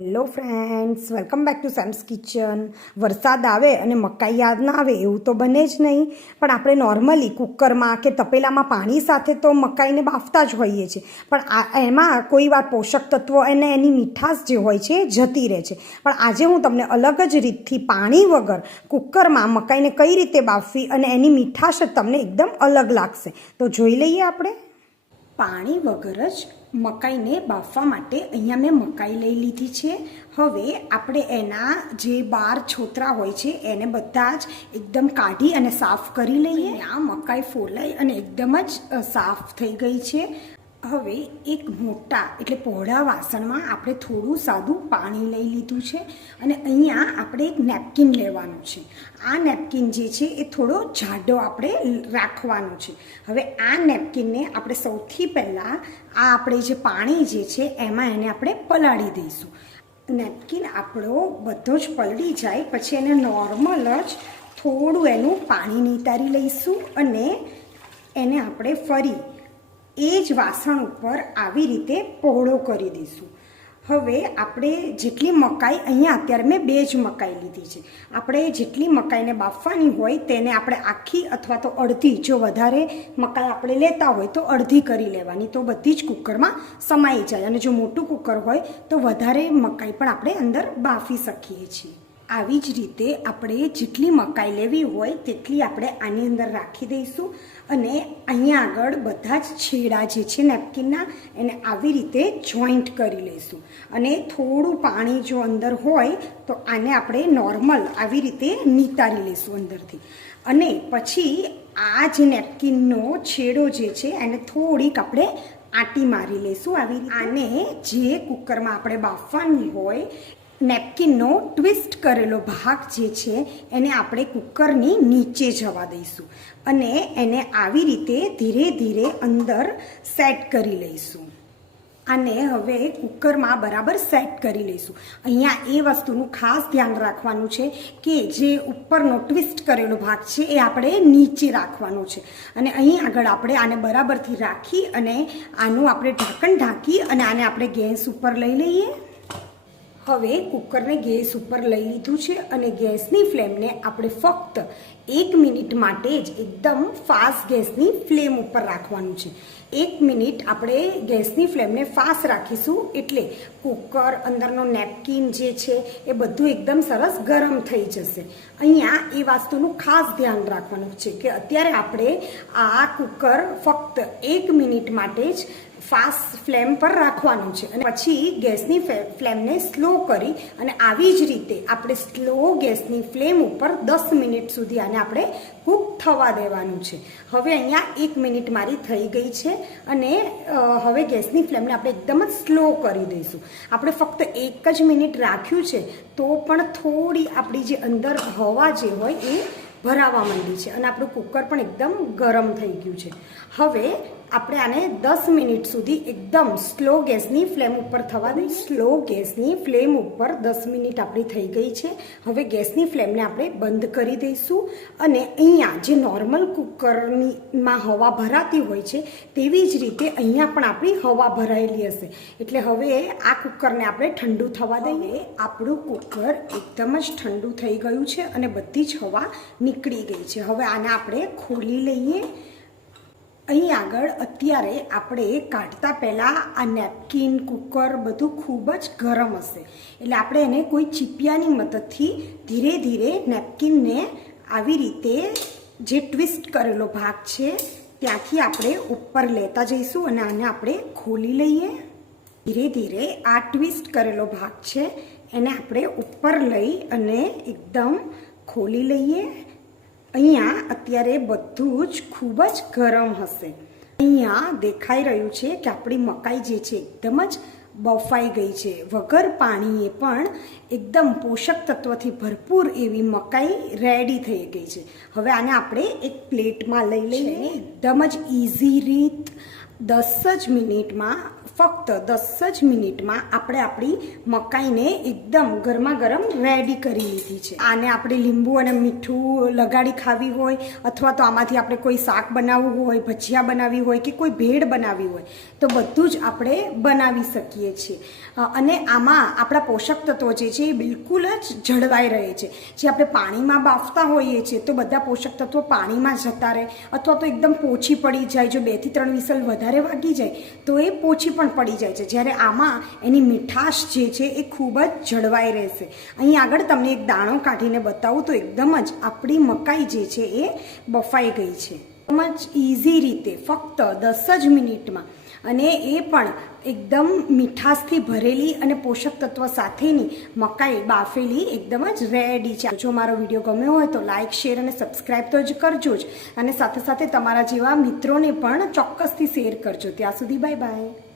Hello friends welcome back to Sam's kitchen વરસાદ આવે અને મકાઈ યાદ ના આવે એવું તો બને જ નહીં. પણ આપણે નોર્મલી કુકરમાં કે તપેલામાં પાણી સાથે તો મકાઈને બાફતા જ હોઈએ છીએ. પણ એમાં કોઈ વાર પોષક તત્વો અને એની મીઠાશ જે હોય છે એ જતી રહે છે. પણ આજે હું તમને અલગ જ રીતથી પાણી વગર કુકરમાં મકાઈને કઈ રીતે બાફવી અને એની મીઠાશ તમને એકદમ અલગ લાગશે. તો જોઈ લઈએ આપણે. પાણી વગર જ મકાઈને બાફવા માટે અહીંયા મેં મકાઈ લઈ લીધી છે. હવે આપણે એના જે બાર છોતરા હોય છે, એને બધા જ એકદમ કાઢી અને સાફ કરી લઈએ. આ મકાઈ ફોલાઈ અને એકદમ જ સાફ થઈ ગઈ છે. હવે એક મોટા, એટલે પહોળા વાસણમાં આપણે થોડું સાદું પાણી લઈ લીધું છે અને અહીંયા આપણે એક નેપકિન લેવાનું છે. આ નેપકિન જે છે એ થોડો જાડો આપણે રાખવાનો છે. હવે આ નેપકિનને આપણે સૌથી પહેલાં આ આપણે જે પાણી જે છે એમાં એને આપણે પલાળી દઈશું. નેપકિન આપણો બધો જ પલળી જાય, પછી એને નોર્મલ જ થોડું એનું પાણી નિતારી લઈશું અને એને આપણે ફરી એ જ વાસણ ઉપર આવી રીતે પહોળો કરી દઈશું. હવે આપણે જેટલી મકાઈ અહીંયા અત્યારે મેં બે જ મકાઈ લીધી છે. આપણે જેટલી મકાઈને બાફવાની હોય તેને આપણે આખી અથવા તો અડધી, જો વધારે મકાઈ આપણે લેતા હોય તો અડધી કરી લેવાની. તો બધી જ કુકરમાં સમાઈ જાય અને જો મોટું કુકર હોય તો વધારે મકાઈ પણ આપણે અંદર બાફી શકીએ છીએ. આવી જ રીતે આપણે જેટલી મકાઈ લેવી હોય તેટલી આપણે આની અંદર રાખી દઈશું અને અહીંયા આગળ બધા જ છેડા જે છે નેપકિનના, એને આવી રીતે જોઈન્ટ કરી લઈશું. અને થોડું પાણી જો અંદર હોય તો આને આપણે નોર્મલ આવી રીતે નીતારી લઈશું અંદરથી. અને પછી આ જે નેપકિનનો છેડો જે છે એને થોડીક આપણે આટી મારી લઈશું આવી આને જે કુકરમાં આપણે બાફવાની હોય નેપકિનનો ટ્વિસ્ટ કરેલો ભાગ જે છે, એને આપણે કુકરની નીચે જવા દઈશું અને એને આવી રીતે ધીરે ધીરે અંદર સેટ કરી લઈશું. આને હવે કુકરમાં બરાબર સેટ કરી લઈશું. અહીંયા એ વસ્તુનું ખાસ ધ્યાન રાખવાનું છે કે જે ઉપરનો ટ્વિસ્ટ કરેલો ભાગ છે, એ આપણે નીચે રાખવાનો છે. અને અહીં આગળ આપણે આને બરાબરથી રાખી અને આનું આપણે ઢાંકણ ઢાંકી અને આને આપણે ગેસ ઉપર લઈ લઈએ. હવે કુકરને ગેસ ઉપર લઈ લીધું છે અને ગેસની ફ્લેમને આપણે ફક્ત એક મિનિટ માટે જ એકદમ ફાસ્ટ ગેસની ફ્લેમ ઉપર રાખવાનું છે. એક મિનિટ આપણે ગેસની ફ્લેમને ફાસ્ટ રાખીશું એટલે કુકર અંદરનો નેપકિન જે છે એ બધું એકદમ સરસ ગરમ થઈ જશે. અહીંયા એ વાસ્તુનું ખાસ ધ્યાન રાખવાનું છે કે અત્યારે આપણે આ કુકર ફક્ત એક મિનિટ માટે જ ફાસ્ટ ફ્લેમ પર રાખવાનું છે અને પછી ગેસની ફ્લેમને સ્લો કરી અને આવી જ રીતે આપણે સ્લો ગેસની ફ્લેમ ઉપર દસ મિનિટ સુધી આને આપણે કૂક થવા દેવાનું છે. હવે અહીંયા એક મિનિટ મારી થઈ ગઈ છે અને હવે ગેસની ફ્લેમને આપણે એકદમ જ સ્લો કરી દઈશું. આપણે ફક્ત એક જ મિનિટ રાખ્યું છે, તો પણ થોડી આપણી જે અંદર હવા જે હોય એ ભરાવા માંડી છે અને આપણું કુકર પણ એકદમ ગરમ થઈ ગયું છે. હવે આપણે આને દસ મિનિટ સુધી એકદમ સ્લો ગેસની ફ્લેમ ઉપર થવા દઈ સ્લો ગેસની ફ્લેમ ઉપર દસ મિનિટ આપણી થઈ ગઈ છે. હવે ગેસની ફ્લેમને આપણે બંધ કરી દઈશું અને અહીંયા જે નોર્મલ કુકરનીમાં હવા ભરાતી હોય છે, તેવી જ રીતે અહીંયા પણ આપણી હવા ભરાયેલી હશે. એટલે હવે આ કુકરને આપણે ઠંડુ થવા દઈએ. આપણું કુકર એકદમ જ ઠંડુ થઈ ગયું છે અને બધી જ હવા નીકળી ગઈ છે. હવે આને આપણે ખોલી લઈએ. અહીં આગળ અત્યારે આપણે કાઢતા પહેલાં આ નેપકિન કુકર બધું ખૂબ જ ગરમ હશે. એટલે આપણે એને કોઈ ચીપિયાની મદદથી ધીરે ધીરે નેપકિનને આવી રીતે જે ટ્વિસ્ટ કરેલો ભાગ છે, ત્યાંથી આપણે ઉપર લેતા જઈશું અને આને આપણે ખોલી લઈએ. ધીરે ધીરે આ ટ્વિસ્ટ કરેલો ભાગ છે, એને આપણે ઉપર લઈ અને એકદમ ખોલી લઈએ. અહીંયા અત્યારે બધું જ ખૂબ જ ગરમ હશે. અહીંયા દેખાઈ રહ્યું છે કે આપણી મકાઈ જે છે એકદમ જ બફાઈ ગઈ છે. વગર પાણીએ પણ એકદમ પોષક તત્વથી ભરપૂર એવી મકાઈ રેડી થઈ ગઈ છે. હવે આને આપણે એક પ્લેટમાં લઈ લઈએ. એકદમ જ ઇઝી રીત દસ જ મિનિટમાં, ફક્ત દસ જ મિનિટમાં આપણે આપણી મકાઈને એકદમ ગરમા ગરમ રેડી કરી લીધી છે. આને આપણે લીંબુ અને મીઠું લગાડી ખાવી હોય, અથવા તો આમાંથી આપણે કોઈ શાક બનાવવું હોય, ભજીયા બનાવવી હોય કે કોઈ ભેળ બનાવવી હોય, તો બધું જ આપણે બનાવી શકીએ છીએ. અને આમાં આપણા પોષક તત્વો જે છે એ બિલકુલ જ જળવાઈ રહે છે. જે આપણે પાણીમાં બાફતા હોઈએ છીએ, તો બધા પોષક તત્વો પાણીમાં જતા રહે, અથવા તો એકદમ પોછી પડી જાય, જો બેથી ત્રણ વિસલ વધારે વાગી જાય તો એ પોચી પણ પડી જાય છે. જ્યારે આમાં એની મીઠાશ જે છે એ ખૂબ જ જળવાઈ રહેશે. અહીં આગળ તમને એક દાણો કાઢીને બતાવું તો એકદમ જ આપણી મકાઈ જે છે એ બફાઈ ગઈ છે. એકદમ જ ઇઝી રીતે, ફક્ત દસ જ મિનિટમાં અને એ પણ એકદમ મીઠાશથી ભરેલી અને પોષક તત્વ સાથેની મકાઈ બાફેલી એકદમ જ રેડી છે. જો મારો વીડિયો ગમ્યો હોય તો લાઇક શેર અને સબસ્ક્રાઈબ તો જ કરજો જ. અને સાથે સાથે તમારા જેવા મિત્રોને પણ ચોક્કસથી શેર કરજો. ત્યાં સુધી બાય બાય